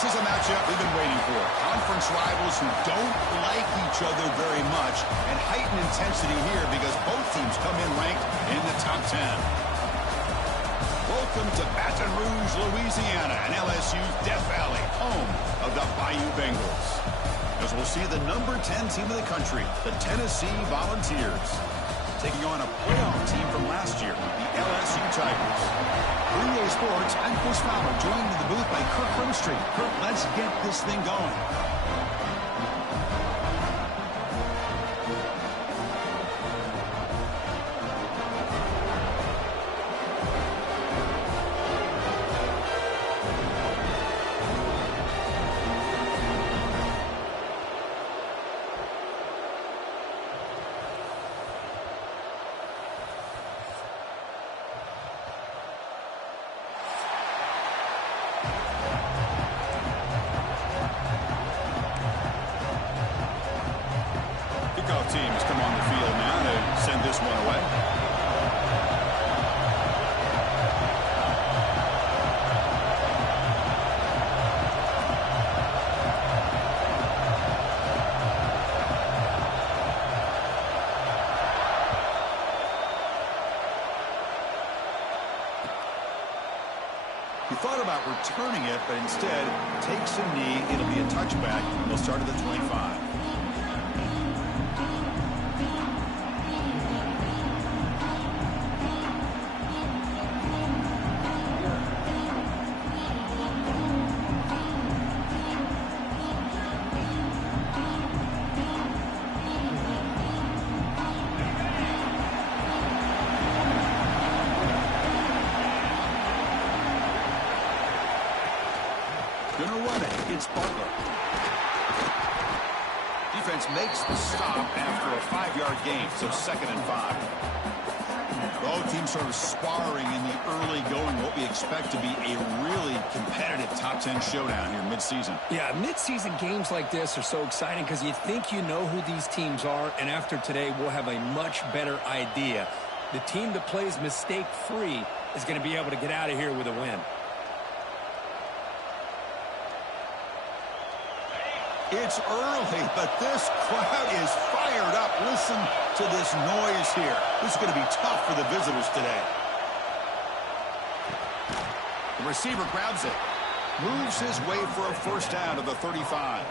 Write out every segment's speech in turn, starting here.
This is a matchup we've been waiting for. Conference rivals who don't like each other very much, and heightened intensity here because both teams come in ranked in the top 10. Welcome to Baton Rouge, Louisiana, and LSU's Death Valley, home of the Bayou Bengals. As we'll see the number 10 team of the country, the Tennessee Volunteers, taking on a playoff team from last year, the LSU Tigers. For EA Sports, I'm Chris Fowler, joined in the booth by Kirk Grimstreet. Kirk, let's get this thing going. Teams come on the field now to send this one away. He thought about returning it, but instead takes a knee. It'll be a touchback. He'll start at the 25. Gonna run it. It's Butler. Defense makes the stop after a 5-yard gain, so 2nd and 5. Both teams sort of sparring in the early going, what we expect to be a really competitive top 10 showdown here mid-season. Yeah, mid-season games like this are so exciting because you think you know who these teams are, and after today we'll have a much better idea. The team that plays mistake-free is going to be able to get out of here with a win. It's early, but this crowd is fired up. Listen to this noise here. This is going to be tough for the visitors today. The receiver grabs it. Moves his way for a first down to the 35.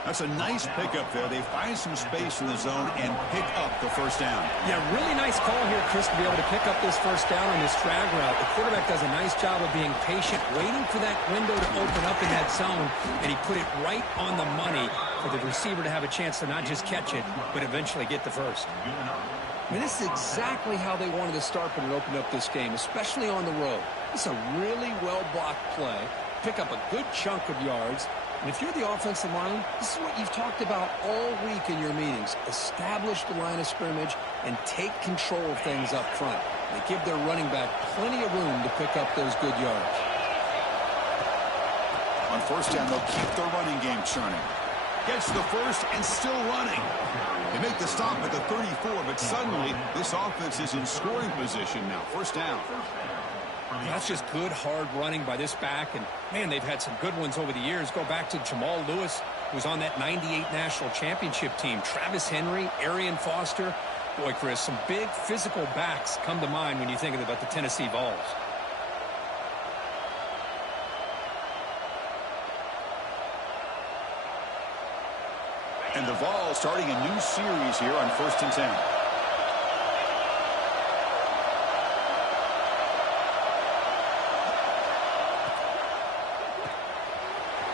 That's a nice pickup there. They find some space in the zone and pick up the first down. Yeah, really nice call here, Chris, to be able to pick up this first down on this drag route. The quarterback does a nice job of being patient, waiting for that window to open up in that zone, and he put it right on the money for the receiver to have a chance to not just catch it, but eventually get the first. I mean, this is exactly how they wanted to start when it opened up this game, especially on the road. It's a really well-blocked play, pick up a good chunk of yards. And if you're the offensive line, this is what you've talked about all week in your meetings. Establish the line of scrimmage and take control of things up front. They give their running back plenty of room to pick up those good yards. On first down, they'll keep their running game churning. Gets the first and still running. They make the stop at the 34, but suddenly this offense is in scoring position now. First down. That's just good, hard running by this back. And, man, they've had some good ones over the years. Go back to Jamal Lewis, who was on that 98 national championship team. Travis Henry, Arian Foster. Boy, Chris, some big physical backs come to mind when you think about the Tennessee Vols. And the Vols starting a new series here on 1st and 10.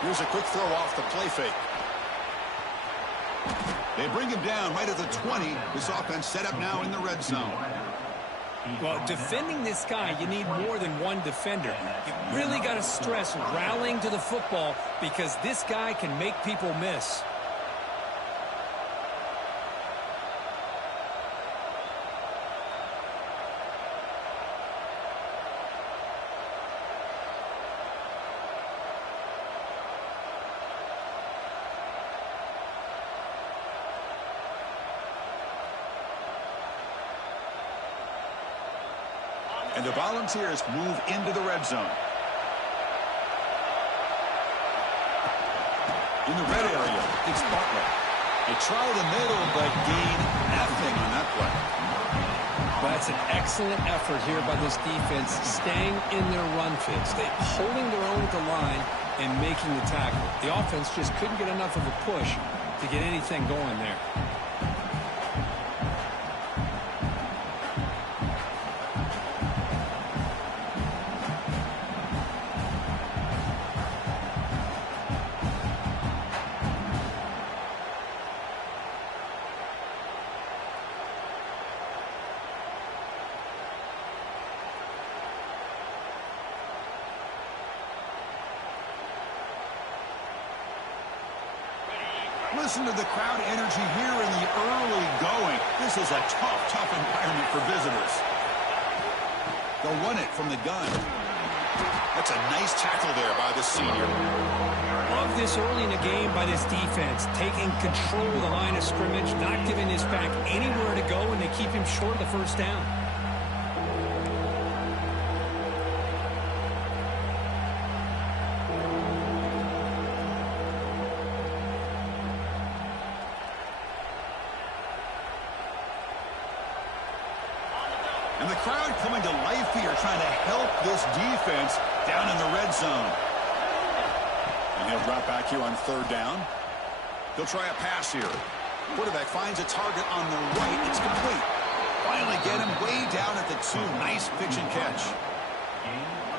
Here's a quick throw off the play fake. They bring him down right at the 20. This offense set up now in the red zone. Well, defending this guy, you need more than one defender. You really got to stress rallying to the football because this guy can make people miss. And the Volunteers move into the red zone. In the red area, it's Butler. They try the middle, but gain nothing on that play. That's an excellent effort here by this defense, staying in their run fits. They're holding their own at the line and making the tackle. The offense just couldn't get enough of a push to get anything going there. Listen to the crowd energy here in the early going. This is a tough environment for visitors. They'll run it from the gun. That's a nice tackle there by the senior. Love this early in the game by this defense, taking control of the line of scrimmage, not giving this back anywhere to go, and they keep him short of the first down. And the crowd coming to life here, trying to help this defense down in the red zone. And he'll drop back here on 3rd down. He'll try a pass here. Quarterback finds a target on the right. It's complete. Finally get him way down at the 2. Nice pitch and catch.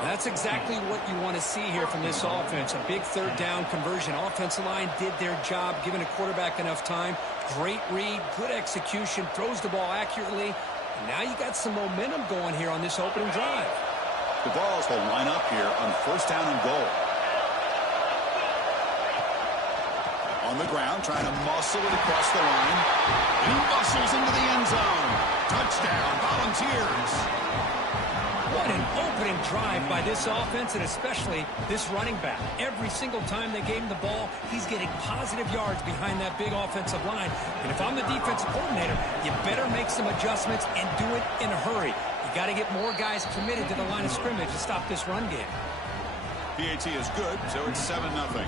That's exactly what you want to see here from this offense. A big 3rd down conversion. Offensive line did their job, giving a quarterback enough time. Great read, good execution, throws the ball accurately. And now you got some momentum going here on this opening drive. The Vols will line up here on 1st down and goal. On the ground, trying to muscle it across the line. And he muscles into the end zone. Touchdown, Volunteers. What an opening drive by this offense, and especially this running back. Every single time they gave him the ball, he's getting positive yards behind that big offensive line. And if I'm the defensive coordinator, you better make some adjustments and do it in a hurry. You got to get more guys committed to the line of scrimmage to stop this run game. PAT is good, so it's 7-0.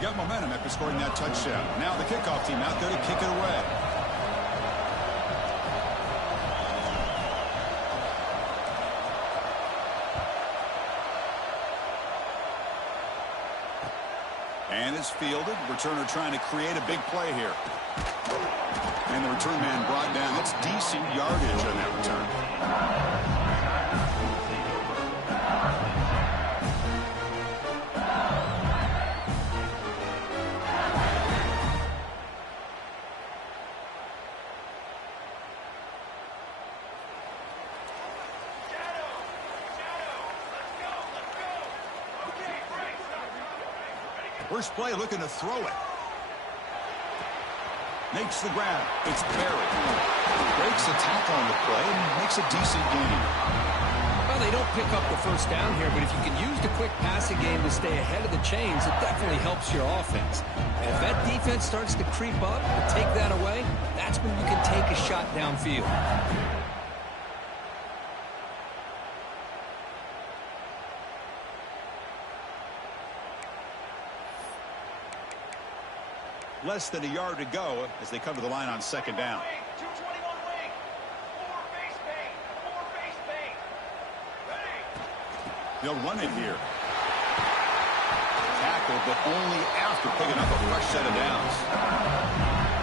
Got momentum after scoring that touchdown. Now the kickoff team out there to kick it away. And it's fielded. Returner trying to create a big play here. And the return man brought down. That's decent yardage on that return. First play looking to throw it. Makes the grab. It's buried. Breaks a tackle on the play and makes a decent gain. Well, they don't pick up the first down here, but if you can use the quick passing game to stay ahead of the chains, it definitely helps your offense. And if that defense starts to creep up and take that away, that's when you can take a shot downfield. Less than a yard to go as they come to the line on second down. 221 wing. 4 base bait. 4 base bait. Ready. They'll run it here. Tackle, but only after picking up a fresh set of downs.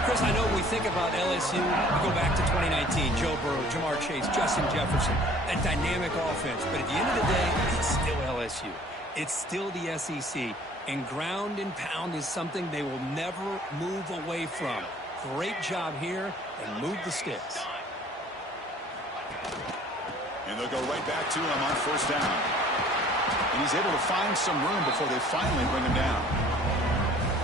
Chris, I know when we think about LSU, we go back to 2019, Joe Burrow, Jamar Chase, Justin Jefferson, that dynamic offense. But at the end of the day, it's still LSU. It's still the SEC. And ground and pound is something they will never move away from. Great job here, and move the sticks. And they'll go right back to him on first down. And he's able to find some room before they finally bring him down.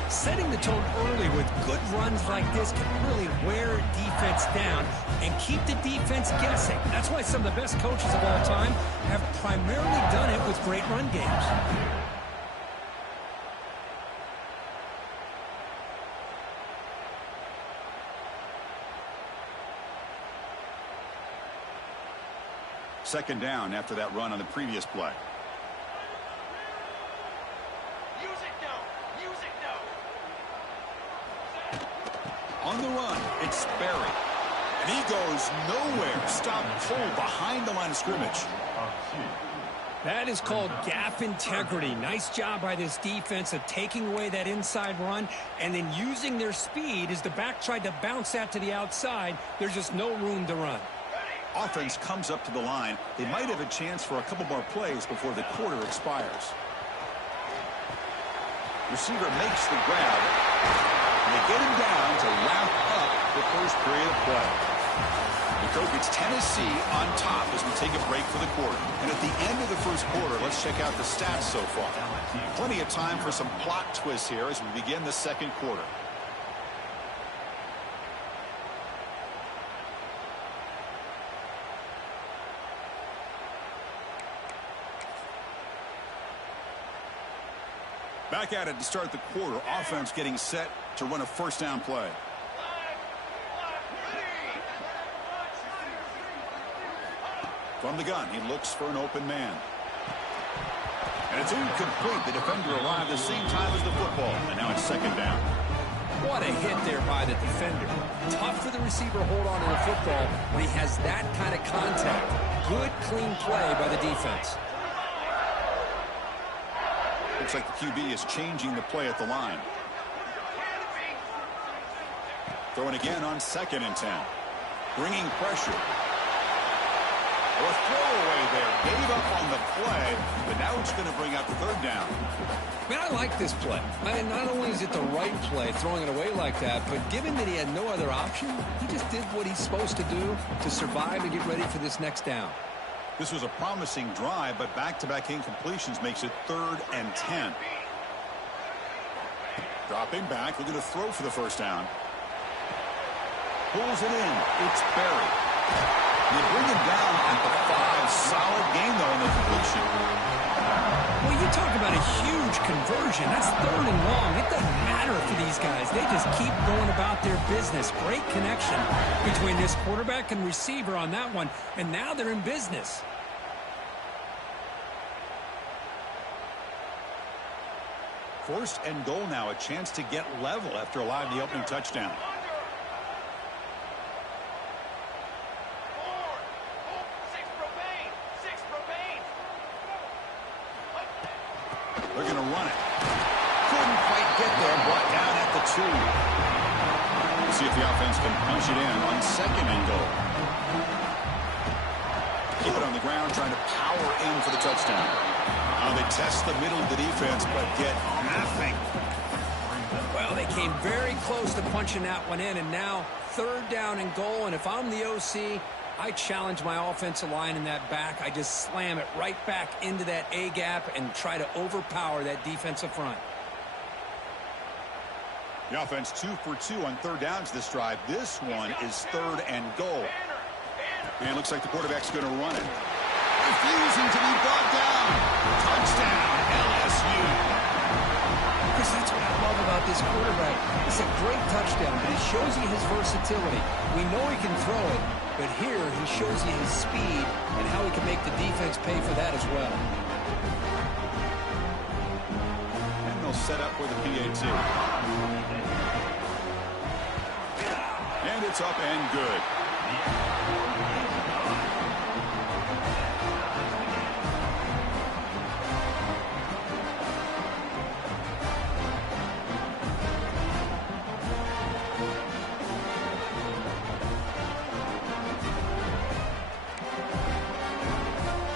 Setting the tone early with good runs like this can really wear defense down and keep the defense guessing. That's why some of the best coaches of all time have primarily done it with great run games. Second down after that run on the previous play. Use it now. Use it now. On the run, it's Berry. And he goes nowhere. Stop cold behind the line of scrimmage. That is called gap integrity. Nice job by this defense of taking away that inside run and then using their speed as the back tried to bounce that to the outside. There's just no room to run. Offense comes up to the line. They might have a chance for a couple more plays before the quarter expires. Receiver makes the grab. And they get him down to wrap up the first period of play. The Coke gets Tennessee on top as we take a break for the quarter. And at the end of the first quarter, let's check out the stats so far. Plenty of time for some plot twists here as we begin the second quarter. Back at it to start the quarter. Offense getting set to run a first down play. From the gun, he looks for an open man. And it's incomplete. The defender arrived the same time as the football. And now it's second down. What a hit there by the defender. Tough for the receiver to hold on to the football when he has that kind of contact. Good, clean play by the defense. Looks like the QB is changing the play at the line. Throwing again on 2nd and 10. Bringing pressure. Or a throwaway there. Gave up on the play, but now it's going to bring up 3rd down. Man, I like this play. I mean, not only is it the right play, throwing it away like that, but given that he had no other option, he just did what he's supposed to do to survive and get ready for this next down. This was a promising drive, but back-to-back incompletions makes it 3rd and 10. Dropping back, looking to throw for the first down. Pulls it in. It's Berry. They bring him down at the 5. Solid game, though, in the completion. Well, you talk about a huge conversion. That's 3rd and long. It doesn't matter for these guys. They just keep going about their business. Great connection between this quarterback and receiver on that one, and now they're in business. First and goal now, a chance to get level after allowing the opening touchdown. They're going to run it. Couldn't quite get there. Brought down at the 2. We'll see if the offense can punch it in on 2nd and goal. Keep it on the ground, trying to power in for the touchdown. Now they test the middle of the defense, but get nothing. Well, they came very close to punching that one in, and now 3rd down and goal. And if I'm the OC, I challenge my offensive line in that back. I just slam it right back into that A-gap and try to overpower that defensive front. The offense 2 for 2 on third downs this drive. This one is 3rd and goal. And looks like the quarterback's going to run it. Refusing to be brought down. Touchdown, LSU. Chris, that's what I love about this quarterback. It's a great touchdown, but it shows you his versatility. We know he can throw it, but here he shows you his speed and how he can make the defense pay for that as well. And they'll set up for the PAT. And it's up and good.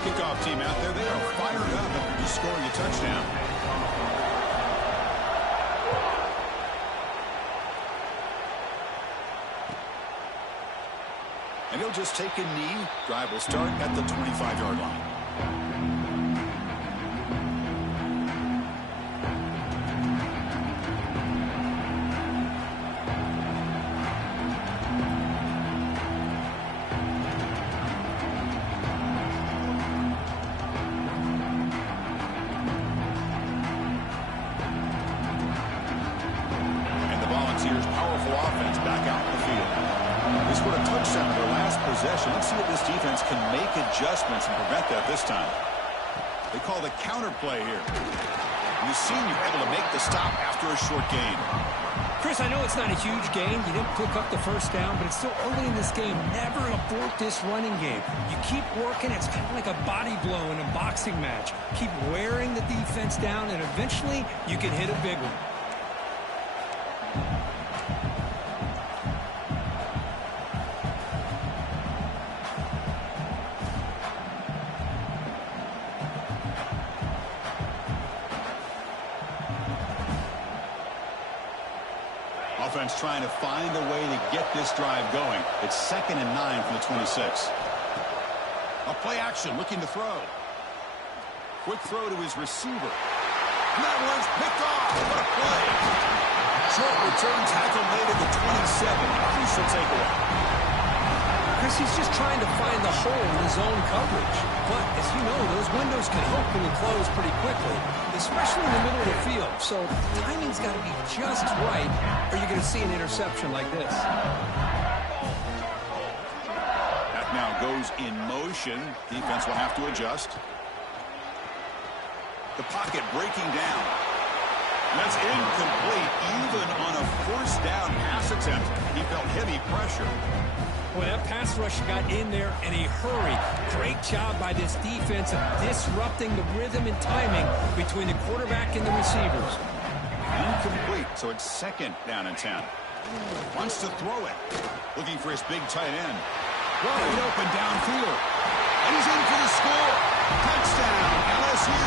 Kickoff team out there, they are fired up after just scoring a touchdown. And he'll just take a knee. Drive will start at the 25-yard line. And the Volunteers' powerful offense back out in the field. They scored a touchdown in their last possession. Let's see if this defense can make adjustments and prevent that this time. They call the counter play here. And the senior able to make the stop after a short gain. Chris, I know it's not a huge gain. You didn't pick up the first down, but it's still early in this game. Never abort this running game. You keep working. It's kind of like a body blow in a boxing match. Keep wearing the defense down, and eventually you can hit a big one. Offense trying to find a way to get this drive going. It's 2nd and 9 from the 26. A play action looking to throw. Quick throw to his receiver. And that one's picked off. What a play. Short return tackle made at the 27. Crucial takeaway. Chris, he's just trying to find the hole in his own coverage. But, as you know, those windows can open and close pretty quickly, especially in the middle of the field. So the timing's got to be just right, or you're going to see an interception like this. That now goes in motion. Defense will have to adjust. The pocket breaking down. That's incomplete, even on a first down pass attempt. He felt heavy pressure. Boy, that pass rush got in there in a hurry. Great job by this defense of disrupting the rhythm and timing between the quarterback and the receivers. Incomplete, so it's 2nd down and 10. Wants to throw it. Looking for his big tight end. Wide open downfield. And he's in for the score. Touchdown, LSU.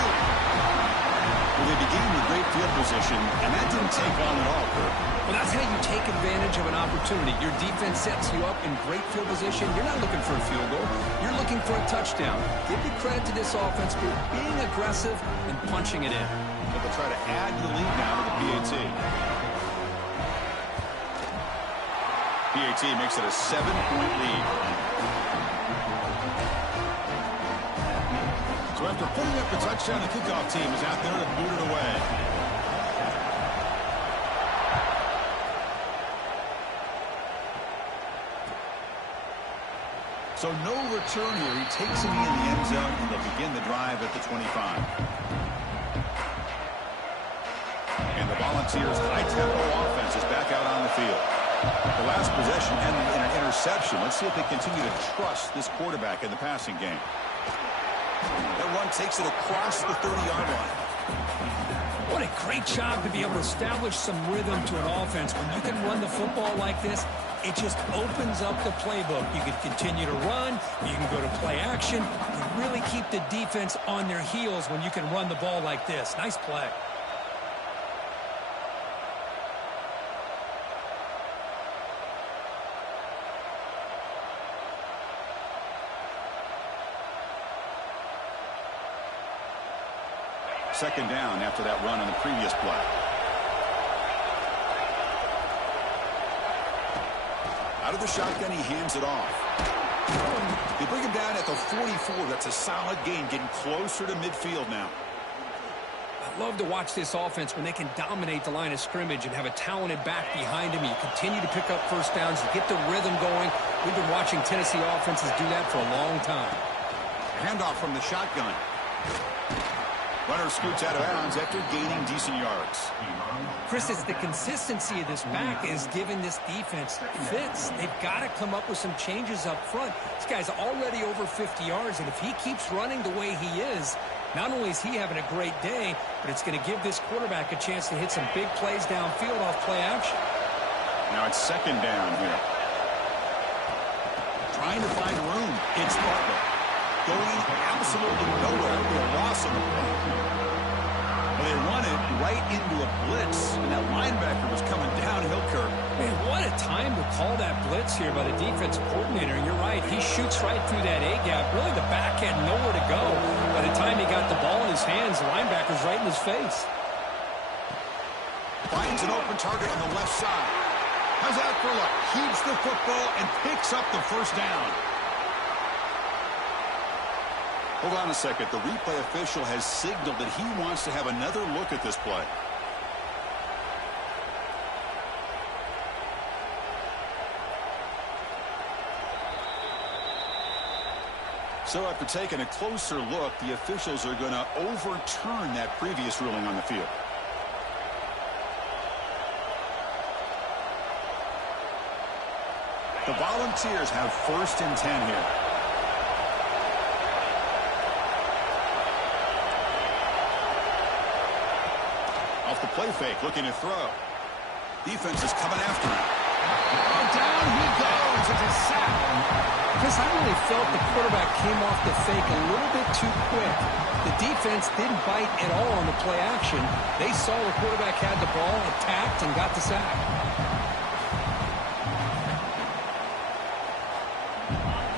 Well, they began with great field position, and that didn't take long at all, Kurt. Well, that's how you take advantage of an opportunity. Your defense sets you up in great field position. You're not looking for a field goal. You're looking for a touchdown. Give the credit to this offense for being aggressive and punching it in. But they'll try to add the lead now to the PAT. PAT makes it a 7-point lead. So after putting up the touchdown, the kickoff team is out there to boot it away. So no return here. He takes it in the end zone, and they'll begin the drive at the 25. And the Volunteers' high-tempo offense is back out on the field. The last possession ended in an interception. Let's see if they continue to trust this quarterback in the passing game. That run takes it across the 30-yard line. What a great job to be able to establish some rhythm to an offense. When you can run the football like this, it just opens up the playbook. You can continue to run. You can go to play action. You really keep the defense on their heels when you can run the ball like this. Nice play. Second down after that run on the previous play. Out of the shotgun, he hands it off. They bring him down at the 44. That's a solid gain, getting closer to midfield now. I love to watch this offense when they can dominate the line of scrimmage and have a talented back behind him. You continue to pick up first downs, you get the rhythm going. We've been watching Tennessee offenses do that for a long time. Handoff from the shotgun. Runner scoots out of bounds after gaining decent yards. Chris, it's the consistency of this back is giving this defense fits. They've got to come up with some changes up front. This guy's already over 50 yards, and if he keeps running the way he is, not only is he having a great day, but it's going to give this quarterback a chance to hit some big plays downfield off play action. Now it's second down here. Trying to find room. It's Butler. Going absolutely nowhere. A loss on the play. Well, they run it right into a blitz, and that linebacker was coming downhill, Kirk. Man, what a time to call that blitz here by the defensive coordinator. And you're right, he shoots right through that A-gap. Really, the back had nowhere to go. By the time he got the ball in his hands, the linebacker's right in his face. Finds an open target on the left side. How's that for luck? Keeps the football and picks up the first down. Hold on a second. The replay official has signaled that he wants to have another look at this play. So after taking a closer look, the officials are going to overturn that previous ruling on the field. The Volunteers have 1st and 10 here. Off the play fake, looking to throw. Defense is coming after him. Oh, down he goes. It's a sack. Chris, I really felt the quarterback came off the fake a little bit too quick. The defense didn't bite at all on the play action. They saw the quarterback had the ball, attacked, and got the sack.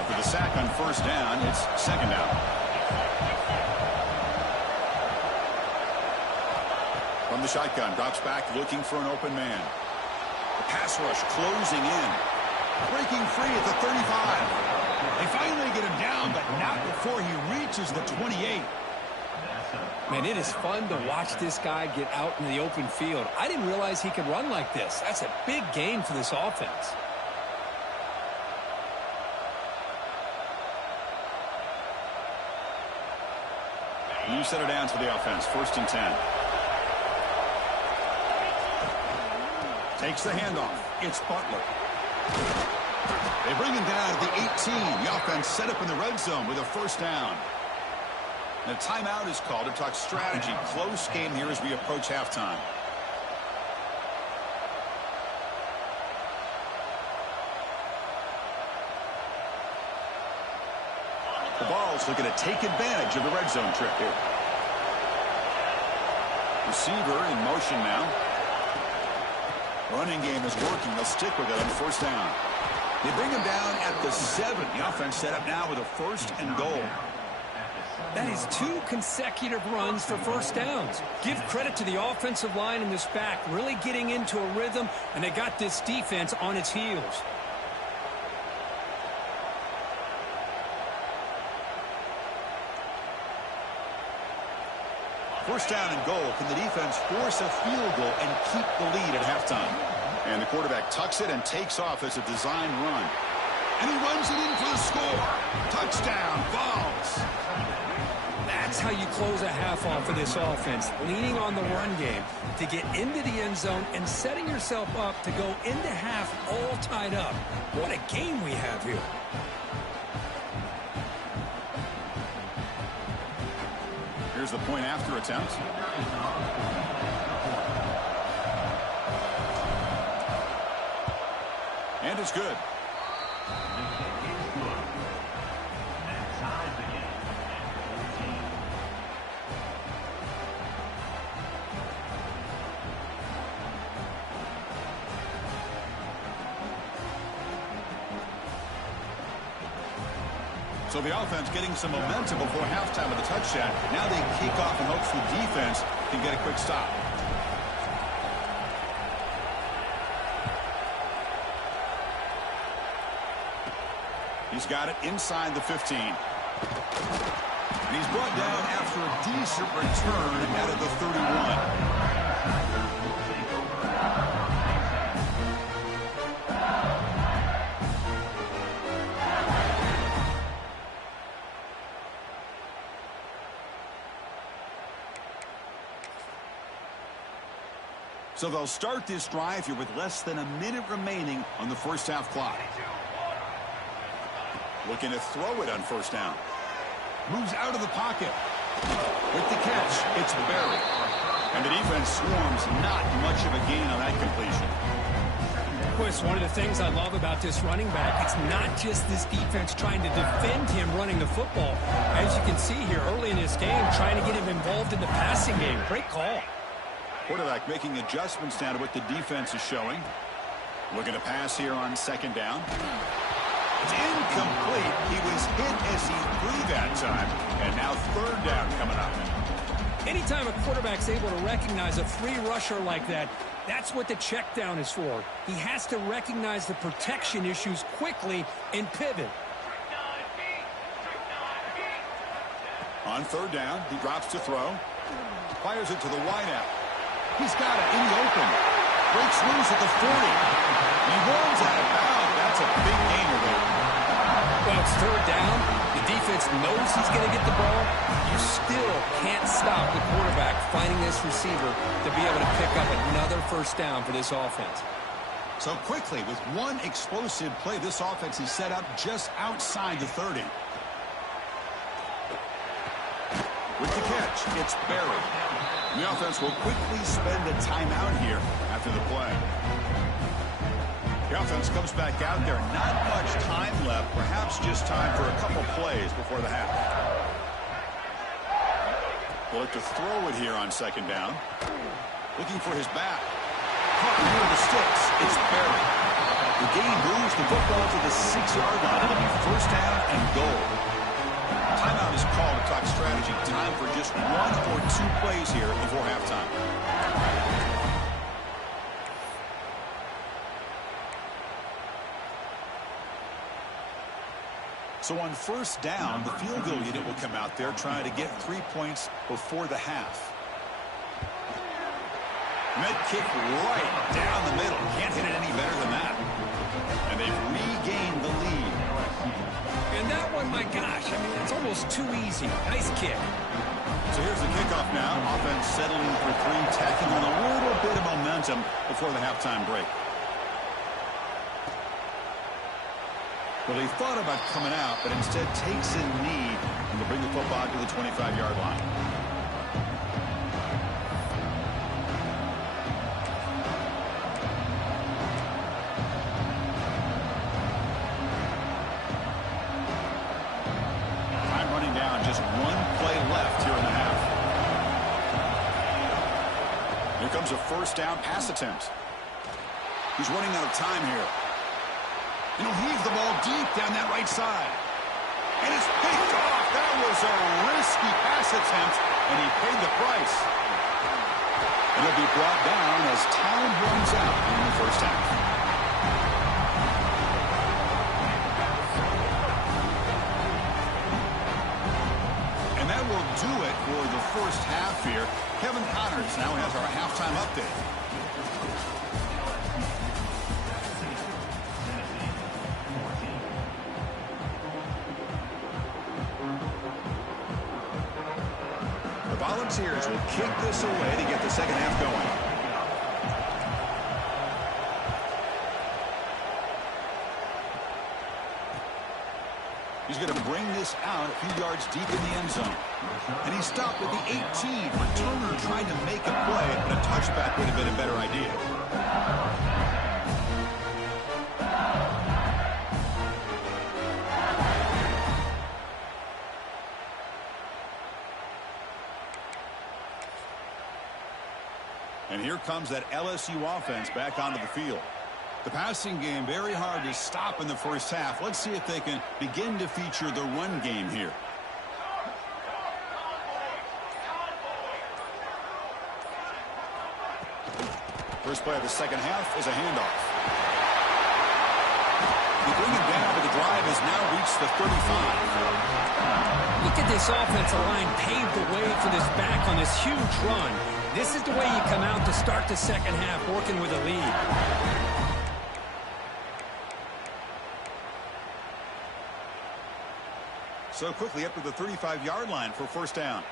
For the sack on 1st down, it's 2nd down. From the shotgun, drops back looking for an open man. The pass rush closing in. Breaking free at the 35. They finally get him down, but not before he reaches the 28. Man, it is fun to watch this guy get out in the open field. I didn't realize he could run like this. That's a big gain for this offense. New set of downs for the offense. 1st and 10. Takes the handoff. It's Butler. They bring him down at the 18. The offense set up in the red zone with a 1st down. And a timeout is called to talk strategy. Close game here as we approach halftime. The Vols looking to take advantage of the red zone trip here. Receiver in motion now. Running game is working. They'll stick with it on 1st down. They bring him down at the 7. The offense set up now with a 1st and goal. That is 2 consecutive runs for 1st downs. Give credit to the offensive line and this back, really getting into a rhythm, and they got this defense on its heels. First down and goal. Can the defense force a field goal and keep the lead at halftime? And the quarterback tucks it and takes off as a design run. And he runs it in for the score. Touchdown, Vols. That's how you close a half off for this offense, leaning on the run game to get into the end zone and setting yourself up to go into half all tied up. What a game we have here. Here's the point after attempt. And it's good. So the offense getting some momentum before halftime with a touchdown. Now they kick off in hopes the defense can get a quick stop. He's got it inside the 15. And he's brought down after a decent return out of the 31. So they'll start this drive here with less than a minute remaining on the first half clock. Looking to throw it on first down. Moves out of the pocket. With the catch, it's Berry. And the defense swarms, not much of a gain on that completion. Well, it's one of the things I love about this running back. It's not just this defense trying to defend him running the football. As you can see here early in this game, trying to get him involved in the passing game. Great call. Quarterback making adjustments down to what the defense is showing. Looking to pass here on second down. It's incomplete. He was hit as he threw that time. And now third down coming up. Anytime a quarterback's able to recognize a free rusher like that, that's what the check down is for. He has to recognize the protection issues quickly and pivot. On third down, he drops to throw. Fires it to the wideout. He's got it in the open. Breaks loose at the 40. He rolls out of bounds. That's a big gainer there. Well, it's third down. The defense knows he's going to get the ball. You still can't stop the quarterback finding this receiver to be able to pick up another first down for this offense. So quickly, with one explosive play, this offense is set up just outside the 30. With the catch, it's Berry. The offense will quickly spend a timeout here after the play. The offense comes back out there. Not much time left. Perhaps just time for a couple plays before the half. They'll look to throw it here on second down. Looking for his back. Caught near the sticks. It's Berry. The game moves the football to the 6-yard line. It'll be first down and goal. Timeout is called to talk strategy. Time for just one or two plays here before halftime. So on first down, the field goal unit will come out there trying to get 3 points before the half. Med kick right down the middle. Can't hit it any better than that. And they've regained the lead. And that one, my gosh, I mean, it's almost too easy. Nice kick. So here's the kickoff now. Offense settling for three, tacking on a little bit of momentum before the halftime break. Well, he thought about coming out, but instead takes a knee to bring the football to the 25-yard line. Time running down, just one play left here in the half. Here comes a first down pass attempt. He's running out of time here. And he'll heave the ball deep down that right side. And it's picked off. That was a risky pass attempt, and he paid the price. And he'll be brought down as time runs out in the first half. And that will do it for the first half here. Kevin Connors now has our halftime update. Volunteers will kick this away to get the second half going. He's going to bring this out a few yards deep in the end zone. And he stopped at the 18. Returner trying to make a play, but a touchback would have been a better idea. And here comes that LSU offense back onto the field. The passing game very hard to stop in the first half. Let's see if they can begin to feature the run game here. First play of the second half is a handoff. They bring him down to the drive has now reached the 35. Look at this offensive line paved the way for this back on this huge run. This is the way you come out to start the second half, working with a lead. So quickly up to the 35-yard line for first down.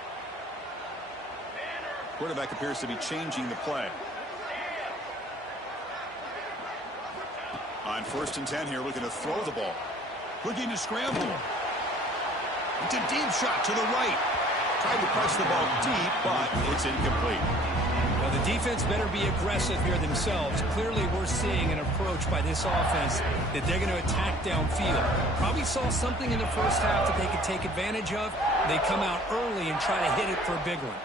Quarterback appears to be changing the play. On 1st and 10 here, looking to throw the ball. Looking to scramble. It's a deep shot to the right. Tried to press the ball deep, but it's incomplete. Well, the defense better be aggressive here themselves. Clearly, we're seeing an approach by this offense that they're going to attack downfield. Probably saw something in the first half that they could take advantage of. They come out early and try to hit it for a big one.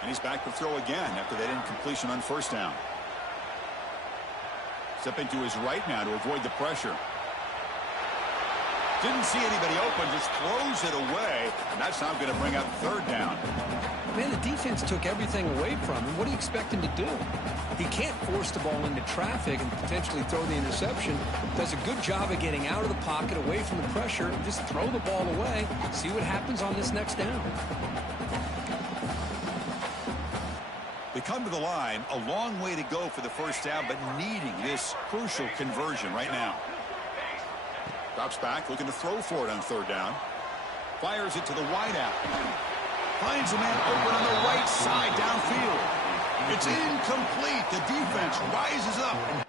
And he's back to throw again after that incompletion on first down. Stepping to his right now to avoid the pressure. Didn't see anybody open, just throws it away, and that's now going to bring up third down. Man, the defense took everything away from him. What do you expect him to do? He can't force the ball into traffic and potentially throw the interception. Does a good job of getting out of the pocket, away from the pressure, and just throw the ball away. See what happens on this next down. They come to the line, a long way to go for the first down, but needing this crucial conversion right now. Drops back, looking to throw for it on third down. Fires it to the wide out. Finds a man open on the right side downfield. It's incomplete. The defense rises up.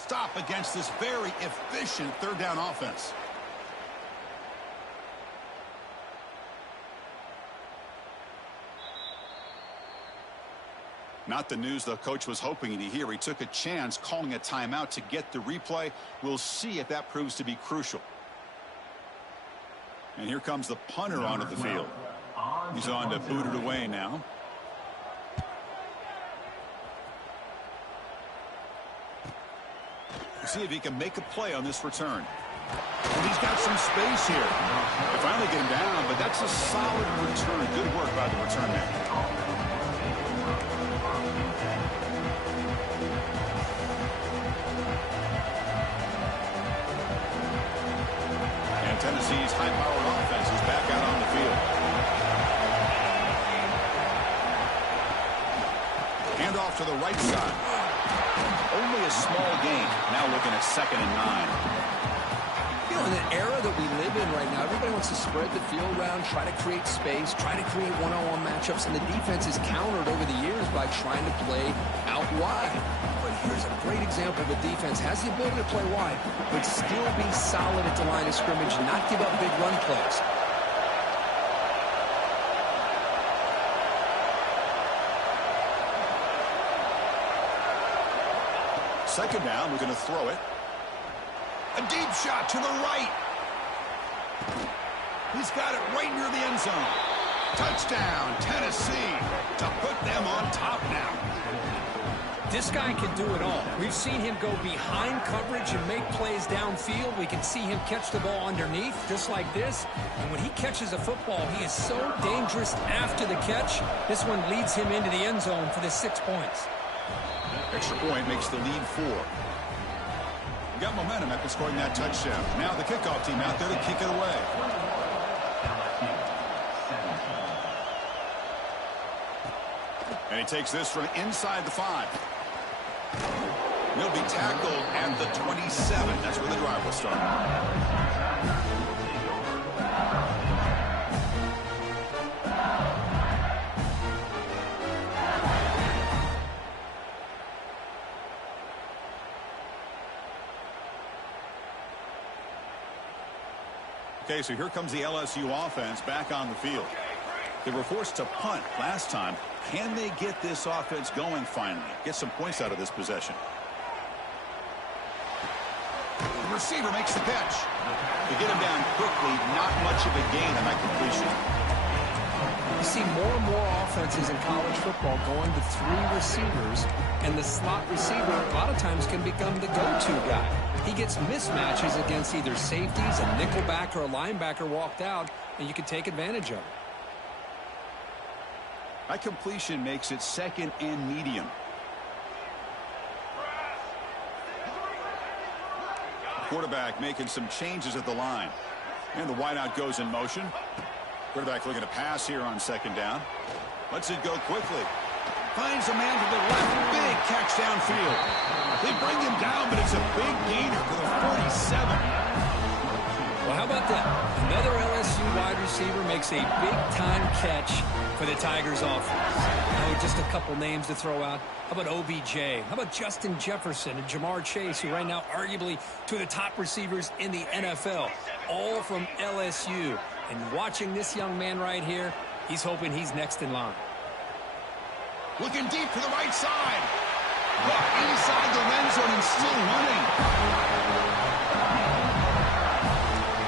Stop against this very efficient third down offense. Not the news the coach was hoping to hear. He took a chance calling a timeout to get the replay. We'll see if that proves to be crucial. And here comes the punter onto the field. He's on to boot it away now. See if he can make a play on this return. And he's got some space here. They finally get him down, but that's a solid return. Good work by the return man. And Tennessee's high-powered offense is back out on the field. Hand off to the right side. Only a small gain. Now looking at 2nd and 9. You know, in the era that we live in right now, everybody wants to spread the field around, try to create space, try to create one-on-one matchups, and the defense is countered over the years by trying to play out wide. But here's a great example of a defense has the ability to play wide, but still be solid at the line of scrimmage, not give up big run plays. Second down, we're going to throw it. A deep shot to the right. He's got it right near the end zone. Touchdown, Tennessee, to put them on top now. This guy can do it all. We've seen him go behind coverage and make plays downfield. We can see him catch the ball underneath, just like this. And when he catches a football, he is so dangerous after the catch. This one leads him into the end zone for the 6 points. Extra point makes the lead 4. Got momentum after scoring that touchdown. Now the kickoff team out there to kick it away. And he takes this from inside the 5. He'll be tackled at the 27. That's where the drive will start. Okay, so here comes the LSU offense back on the field. They were forced to punt last time. Can they get this offense going finally? Get some points out of this possession. The receiver makes the catch. To get him down quickly, not much of a gain on that completion. You see more and more offenses in college football going to 3 receivers, and the slot receiver a lot of times can become the go-to guy. He gets mismatches against either safeties, a nickelbacker, or a linebacker walked out, and you can take advantage of it. That completion makes it 2nd and medium. Quarterback making some changes at the line. And the wideout goes in motion. Quarterback looking to pass here on 2nd down. Lets it go quickly. Finds a man to the left. Big catch downfield. They bring him down, but it's a big gainer for the 47. Well, how about that? Another LSU wide receiver makes a big-time catch for the Tigers offense. Oh, just a couple names to throw out. How about OBJ? How about Justin Jefferson and Jamar Chase, who right now arguably 2 of the top receivers in the NFL, all from LSU. And watching this young man right here, he's hoping he's next in line. Looking deep to the right side. Inside the red zone and still running.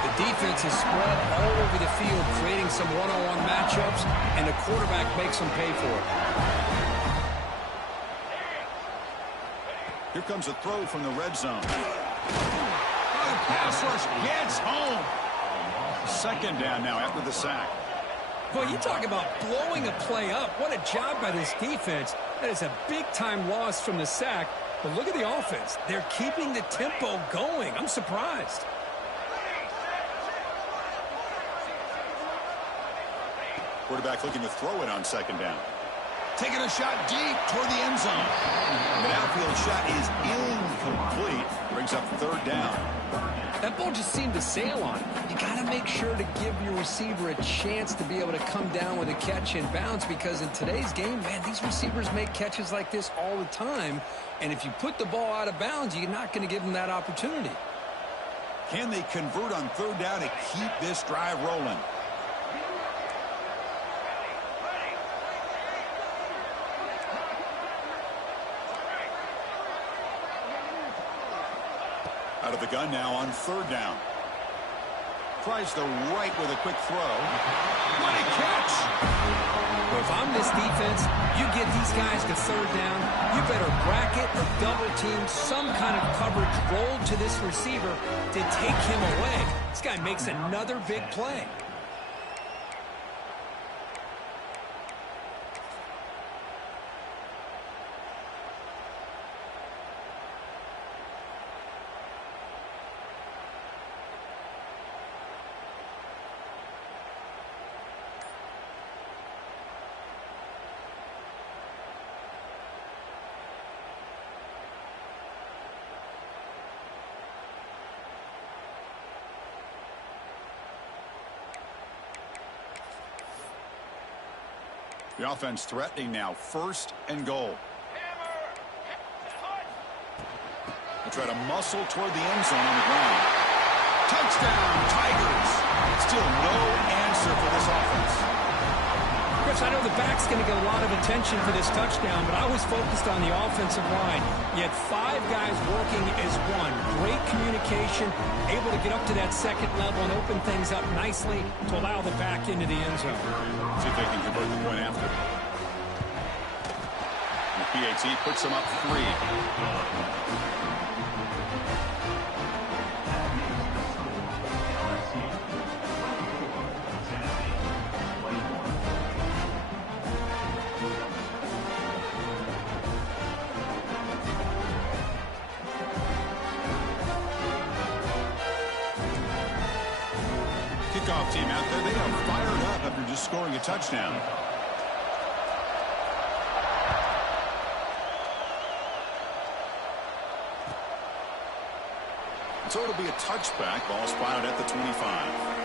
The defense is spread all over the field, creating some one-on-one matchups, and the quarterback makes them pay for it. Here comes a throw from the red zone. The pass rush gets home. 2nd down now after the sack. Boy, you talk about blowing a play up. What a job by this defense. That is a big-time loss from the sack. But look at the offense. They're keeping the tempo going. I'm surprised. Quarterback looking to throw it on 2nd down. Taking a shot deep toward the end zone. The downfield shot is incomplete. Brings up 3rd down. That ball just seemed to sail on it. You got to make sure to give your receiver a chance to be able to come down with a catch in bounds, because in today's game, man, these receivers make catches like this all the time. And if you put the ball out of bounds, you're not going to give them that opportunity. Can they convert on 3rd down to keep this drive rolling? Out of the gun now on 3rd down. Tries the right with a quick throw. What a catch! Well, if I'm this defense, you get these guys to 3rd down, you better bracket or double team some kind of coverage roll to this receiver to take him away. This guy makes another big play. The offense threatening now. 1st and goal. They'll try to muscle toward the end zone on the ground. Touchdown, Tigers. Still no answer for this offense. Chris, I know the back's going to get a lot of attention for this touchdown, but I was focused on the offensive line. You had 5 guys working as one. Great communication, able to get up to that 2nd level and open things up nicely to allow the back into the end zone. See if they can convert the point after. The PAT puts them up 3. Kickoff team out there, they got fired up after just scoring a touchdown. So it'll be a touchback. Ball spotted at the 25.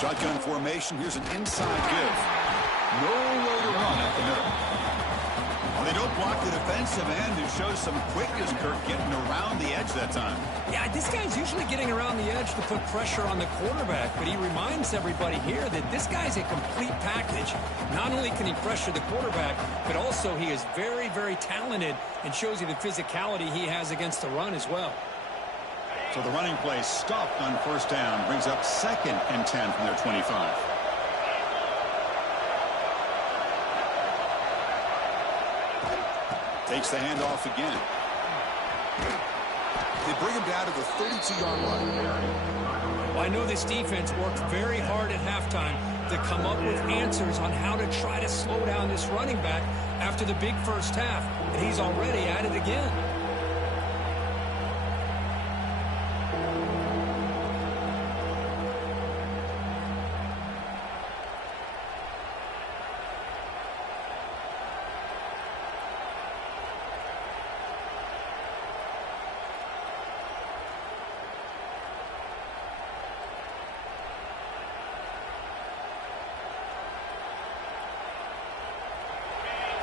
Shotgun formation. Here's an inside give. Nowhere to run at the middle. Well, they don't block the defensive end. It shows some quickness, Kirk, getting around the edge that time. Yeah, this guy's usually getting around the edge to put pressure on the quarterback, but he reminds everybody here that this guy's a complete package. Not only can he pressure the quarterback, but also he is very, very talented and shows you the physicality he has against the run as well. So the running play stopped on first down, brings up 2nd and 10 from their 25. Takes the handoff again. They bring him down to the 32-yard line. Well, I know this defense worked very hard at halftime to come up with answers on how to try to slow down this running back after the big first half, and he's already at it again.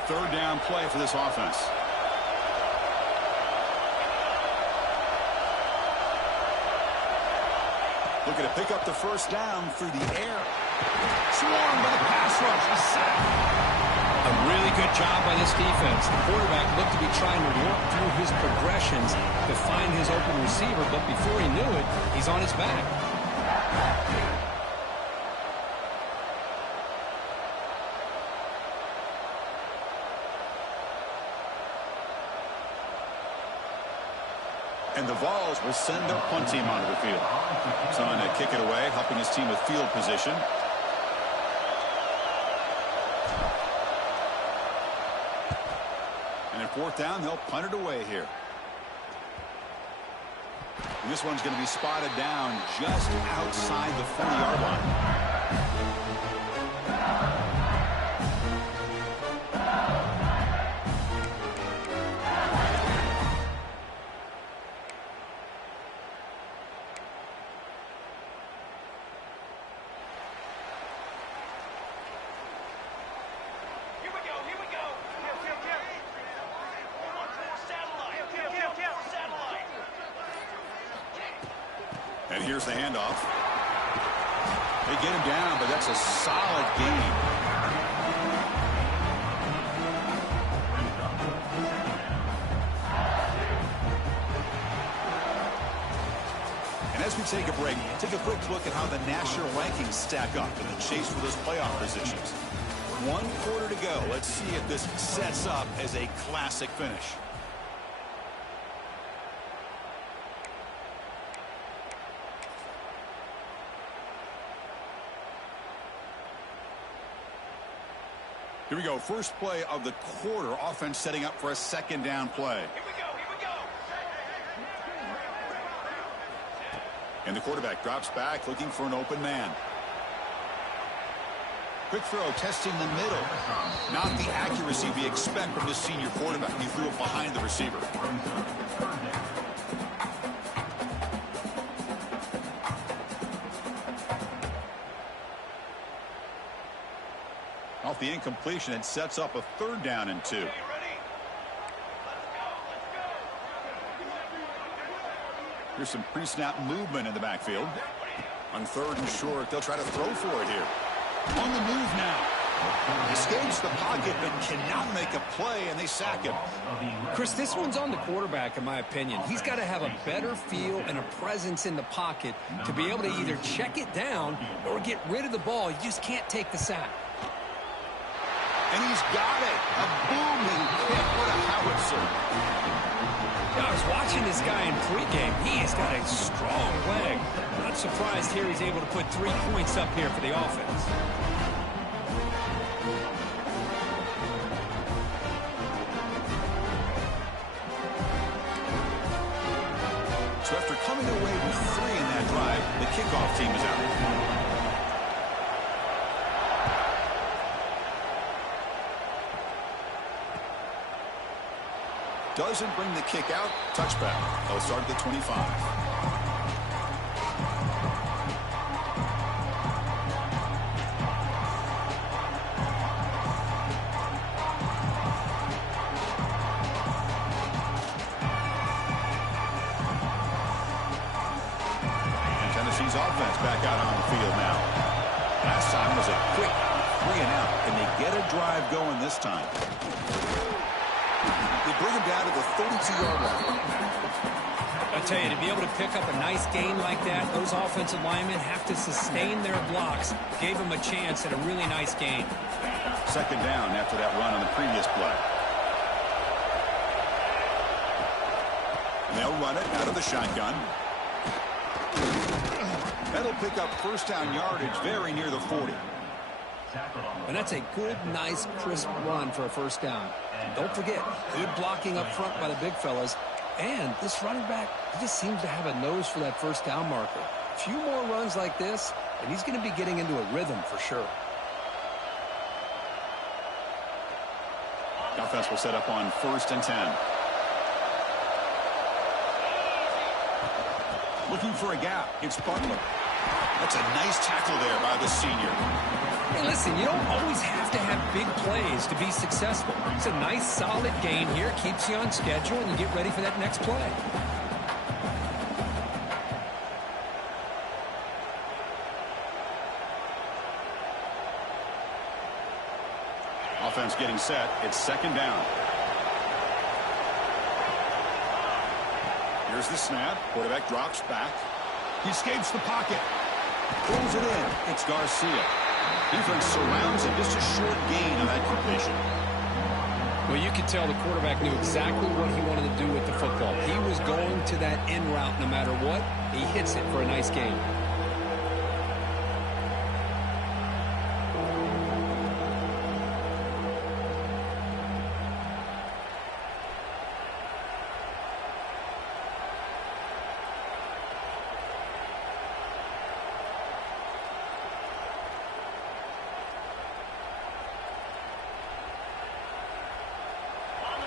Third down play for this offense. Looking to pick up the first down through the air. Swarmed by the pass rush. A sack. A really good job by this defense. The quarterback looked to be trying to work through his progressions to find his open receiver, but before he knew it, he's on his back. And the Vols will send their punt team onto the field. Trying to kick it away, helping his team with field position. And in fourth down, they'll punt it away here. And this one's going to be spotted down just outside the 40-yard line. And here's the handoff. They get him down, but that's a solid gain. And as we take a break, take a quick look at how the national rankings stack up in the chase for those playoff positions. 1 quarter to go. Let's see if this sets up as a classic finish. Here we go. First play of the quarter. Offense setting up for a second down play. Here we go. Here we go. And the quarterback drops back looking for an open man. Quick throw testing the middle. Not the accuracy we expect from this senior quarterback. He threw it behind the receiver. Off the incompletion, it sets up a third down and 2. Here's some pre-snap movement in the backfield. On third and short, they'll try to throw for it here. On the move now. Escapes the pocket, but cannot make a play, and they sack him. Chris, this one's on the quarterback, in my opinion. He's got to have a better feel and a presence in the pocket to be able to either check it down or get rid of the ball. You just can't take the sack. And he's got it. A booming kick. What a howitzer. I was watching this guy in pregame. He has got a strong leg. Not surprised here he's able to put 3 points up here for the offense. So after coming away with 3 in that drive, the kickoff team is out. Doesn't bring the kick out. Touchback. They'll start at the 25. LSU's offense back out on the field now. Last time was a quick 3 and out, and they get a drive going this time. They bring him down to the 32-yard line. I tell you, to be able to pick up a nice gain like that, those offensive linemen have to sustain their blocks. Gave them a chance at a really nice gain. Second down after that run on the previous play. And they'll run it out of the shotgun. That'll pick up first down yardage very near the 40. And that's a good, nice, crisp run for a first down. And don't forget, good blocking up front by the big fellas. And this running back, he just seems to have a nose for that first down marker. A few more runs like this, and he's going to be getting into a rhythm for sure. The offense will set up on 1st and 10. Looking for a gap. It's Butler. That's a nice tackle there by the senior. Hey, listen, you don't always have to have big plays to be successful. It's a nice, solid gain here. Keeps you on schedule, and you get ready for that next play. Offense getting set. It's second down. Here's the snap. Quarterback drops back. He escapes the pocket. Pulls it in. It's Garcia. Defense surrounds him. Just a short gain on that completion. Well, you could tell the quarterback knew exactly what he wanted to do with the football. He was going to that in route no matter what. He hits it for a nice gain.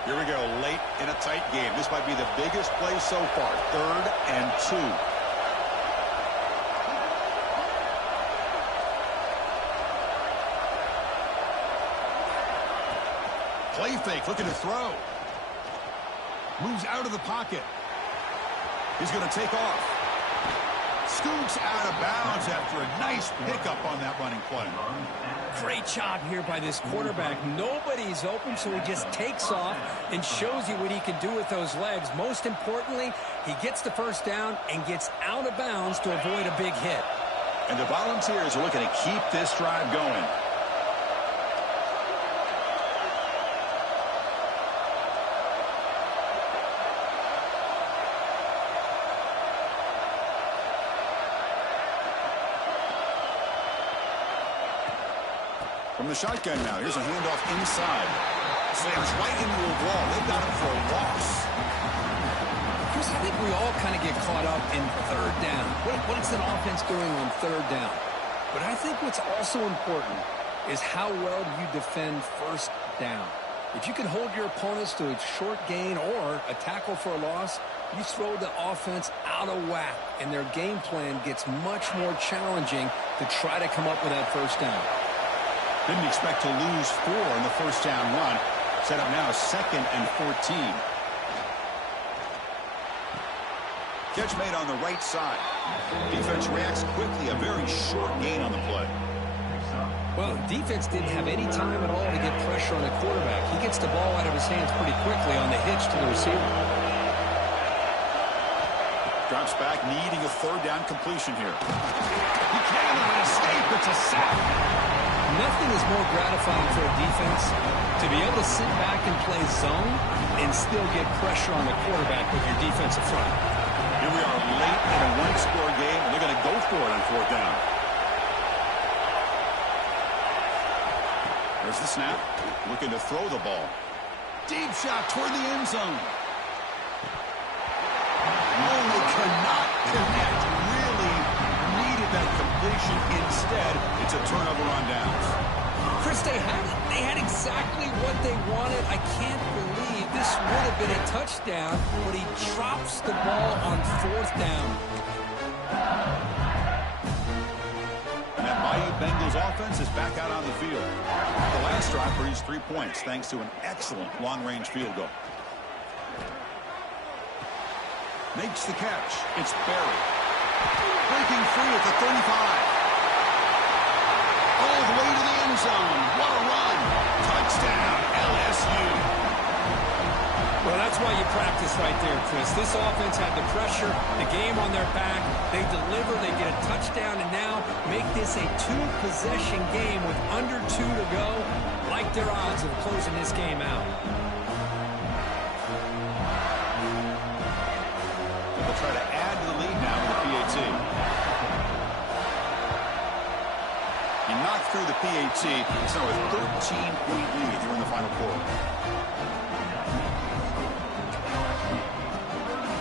Here we go, late in a tight game. This might be the biggest play so far. 3rd and 2. Play fake, looking to throw. Moves out of the pocket. He's going to take off. Scoots out of bounds after a nice pickup on that running play. Great job here by this quarterback. Nobody's open, so he just takes off and shows you what he can do with those legs. Most importantly, he gets the first down and gets out of bounds to avoid a big hit. And the Volunteers are looking to keep this drive going. From the shotgun now, here's a handoff inside. Slams right into a wall. They've got him for a loss. Chris, I think we all kind of get caught up in 3rd down. What is an offense doing on 3rd down? But I think what's also important is how well do you defend 1st down. If you can hold your opponents to a short gain or a tackle for a loss, you throw the offense out of whack, and their game plan gets much more challenging to try to come up with that first down. Didn't expect to lose 4 in the first down run. Set up now 2nd and 14. Catch made on the right side. Defense reacts quickly. A very short gain on the play. Well, defense didn't have any time at all to get pressure on the quarterback. He gets the ball out of his hands pretty quickly on the hitch to the receiver. Drops back, needing a 3rd down completion here. He can't even escape. It's a sack. Nothing is more gratifying for a defense to be able to sit back and play zone and still get pressure on the quarterback with your defensive front. Here we are late in a one-score game, and they're going to go for it on 4th down. There's the snap. Looking to throw the ball. Deep shot toward the end zone. Oh, they cannot connect. Really needed that completion. Instead, it's a turnover on downs. Chris, they had exactly what they wanted. I can't believe this would have been a touchdown, but he drops the ball on 4th down. And that Bayou Bengals offense is back out on the field. The last drive produced 3 points thanks to an excellent long-range field goal. Makes the catch. It's Berry. Breaking free at the 35. All the way to the end zone. What a run. Touchdown, LSU. Well, that's why you practice right there, Chris. This offense had the pressure, the game on their back. They deliver, they get a touchdown, and now make this a two-possession game with under 2 to go. Like their odds of closing this game out. They'll try to add to the lead now with the PAT. He knocked through the PAT. It's now a 13-point lead here in the final quarter.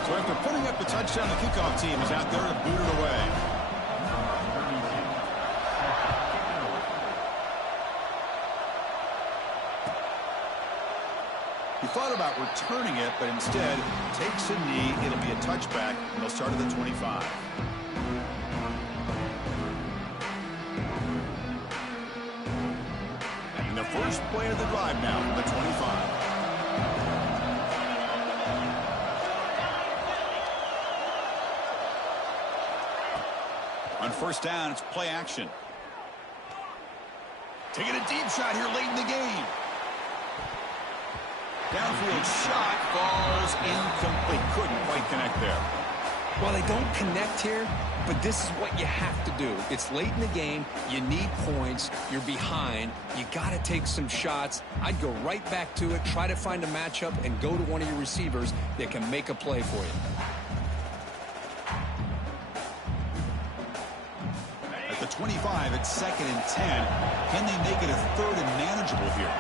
So after putting up the touchdown, the kickoff team is out there to boot it away. He thought about returning it, but instead takes a knee. It'll be a touchback, and they'll start at the 25. And the first play of the drive now from the 25. On first down, it's play action. Taking a deep shot here late in the game. Downfield shot falls incomplete. Couldn't quite connect there. Well, they don't connect here, but this is what you have to do. It's late in the game. You need points. You're behind. You got to take some shots. I'd go right back to it, try to find a matchup, and go to one of your receivers that can make a play for you. At the 25, it's 2nd and 10. Can they make it a 3rd and manageable here?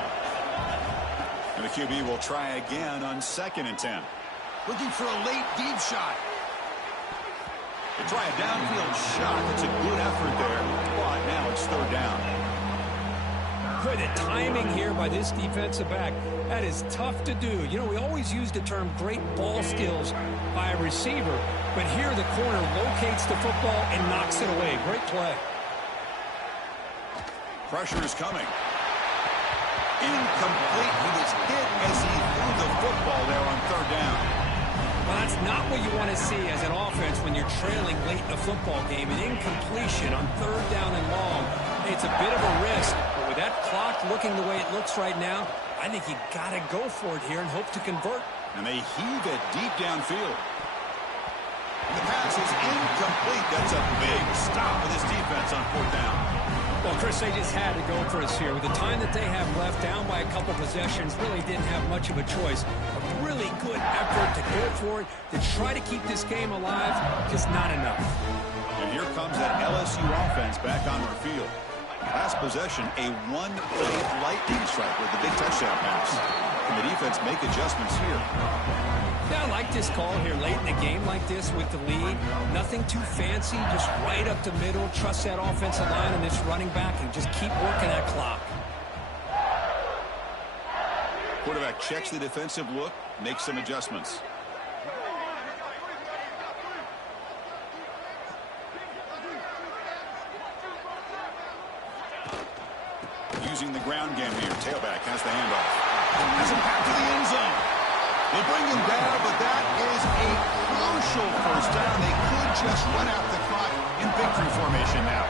And the QB will try again on 2nd and 10. Looking for a late deep shot. They try a downfield shot. That's a good effort there. But now it's 3rd down. Good, the timing here by this defensive back. That is tough to do. You know, we always use the term great ball skills by a receiver. But here the corner locates the football and knocks it away. Great play. Pressure is coming. Incomplete. He was hit as he threw the football there on 3rd down. Well, that's not what you want to see as an offense when you're trailing late in a football game. An incompletion on 3rd down and long. It's a bit of a risk, but with that clock looking the way it looks right now, I think you got to go for it here and hope to convert. And they heave it deep downfield. The pass is incomplete. That's a big stop of this defense on 4th down. Well, Chris, they just had to go for us here. With the time that they have left, down by a couple possessions, really didn't have much of a choice. A really good effort to go for it, to try to keep this game alive, just not enough. And here comes that LSU offense back onto the field. Last possession, a one-play lightning strike with the big touchdown pass. Can the defense make adjustments here? Yeah, I like this call here late in the game like this with the lead. Nothing too fancy, just right up the middle. Trust that offensive line and this running back and just keep working that clock. Quarterback checks the defensive look, makes some adjustments. Using the ground game here. Tailback has the handoff. Has it back to the end zone. They bring him down, but that is a crucial first down. They could just run out the clock in victory formation now.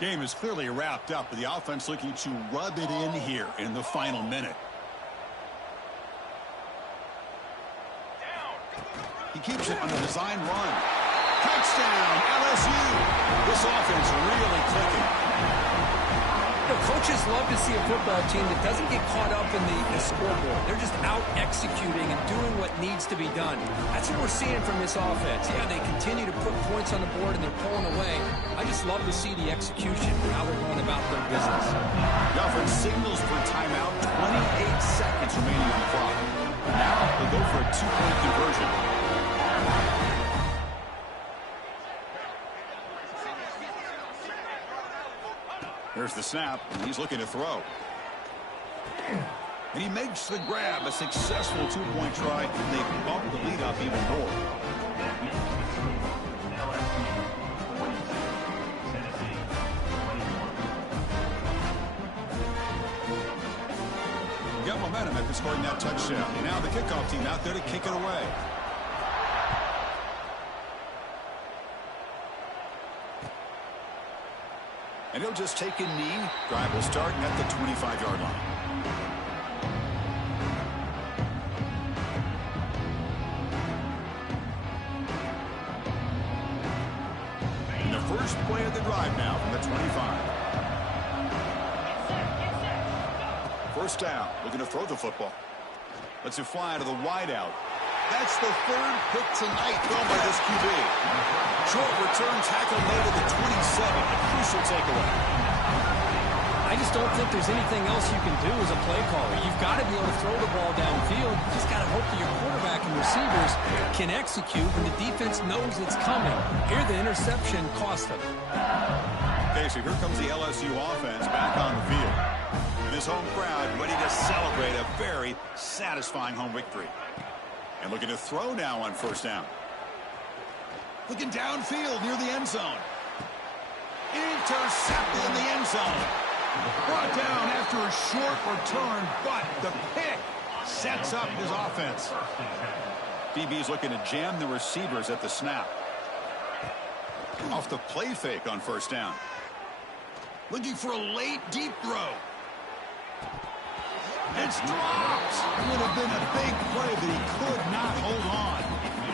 Game is clearly wrapped up, but the offense looking to rub it in here in the final minute. He keeps it on a design run. Touchdown, LSU. This offense really clicking. You know, coaches love to see a football team that doesn't get caught up in the scoreboard. They're just out executing and doing what needs to be done. That's what we're seeing from this offense. Yeah, they continue to put points on the board and they're pulling away. I just love to see the execution and how they're going about their business. The offense signals for a timeout. 28 seconds remaining on the clock. Now they'll go for a 2-point conversion. Here's the snap, and he's looking to throw. And he makes the grab, a successful two-point try, and they bump the lead up even more. Got momentum after scoring that touchdown. And now the kickoff team out there to kick it away. And he'll just take a knee. Drive will start at the 25-yard line. And the first play of the drive now from the 25. First down, looking to throw the football. Lets it fly out of the wideout. That's the third pick tonight thrown by this QB. Short return tackle made at the 27. A crucial takeaway. I just don't think there's anything else you can do as a play caller. You've got to be able to throw the ball downfield. You just got to hope that your quarterback and receivers can execute when the defense knows it's coming. Here, the interception cost them. Okay, so here comes the LSU offense back on the field. And this home crowd ready to celebrate a very satisfying home victory. And looking to throw now on first down. Looking downfield near the end zone. Intercepted in the end zone. Brought down after a short return, but the pick sets up his offense. DB's looking to jam the receivers at the snap. Off the play fake on first down. Looking for a late deep throw. It's dropped. Would have been a big play, but he could not hold on.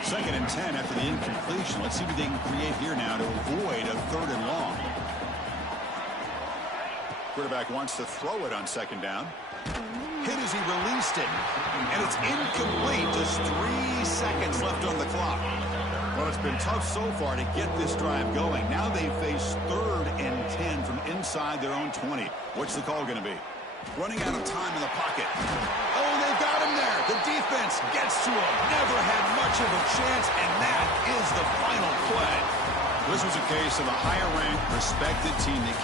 2nd and 10 after the incompletion. Let's see what they can create here now to avoid a 3rd and long. Quarterback wants to throw it on 2nd down. Hit as he released it. And it's incomplete. Just 3 seconds left on the clock. Well, it's been tough so far to get this drive going. Now they face 3rd and 10 from inside their own 20. What's the call going to be? Running out of time in the pocket. Oh, they've got him there. The defense gets to him. Never had much of a chance, and that is the final play. This was a case of a higher-ranked, respected team that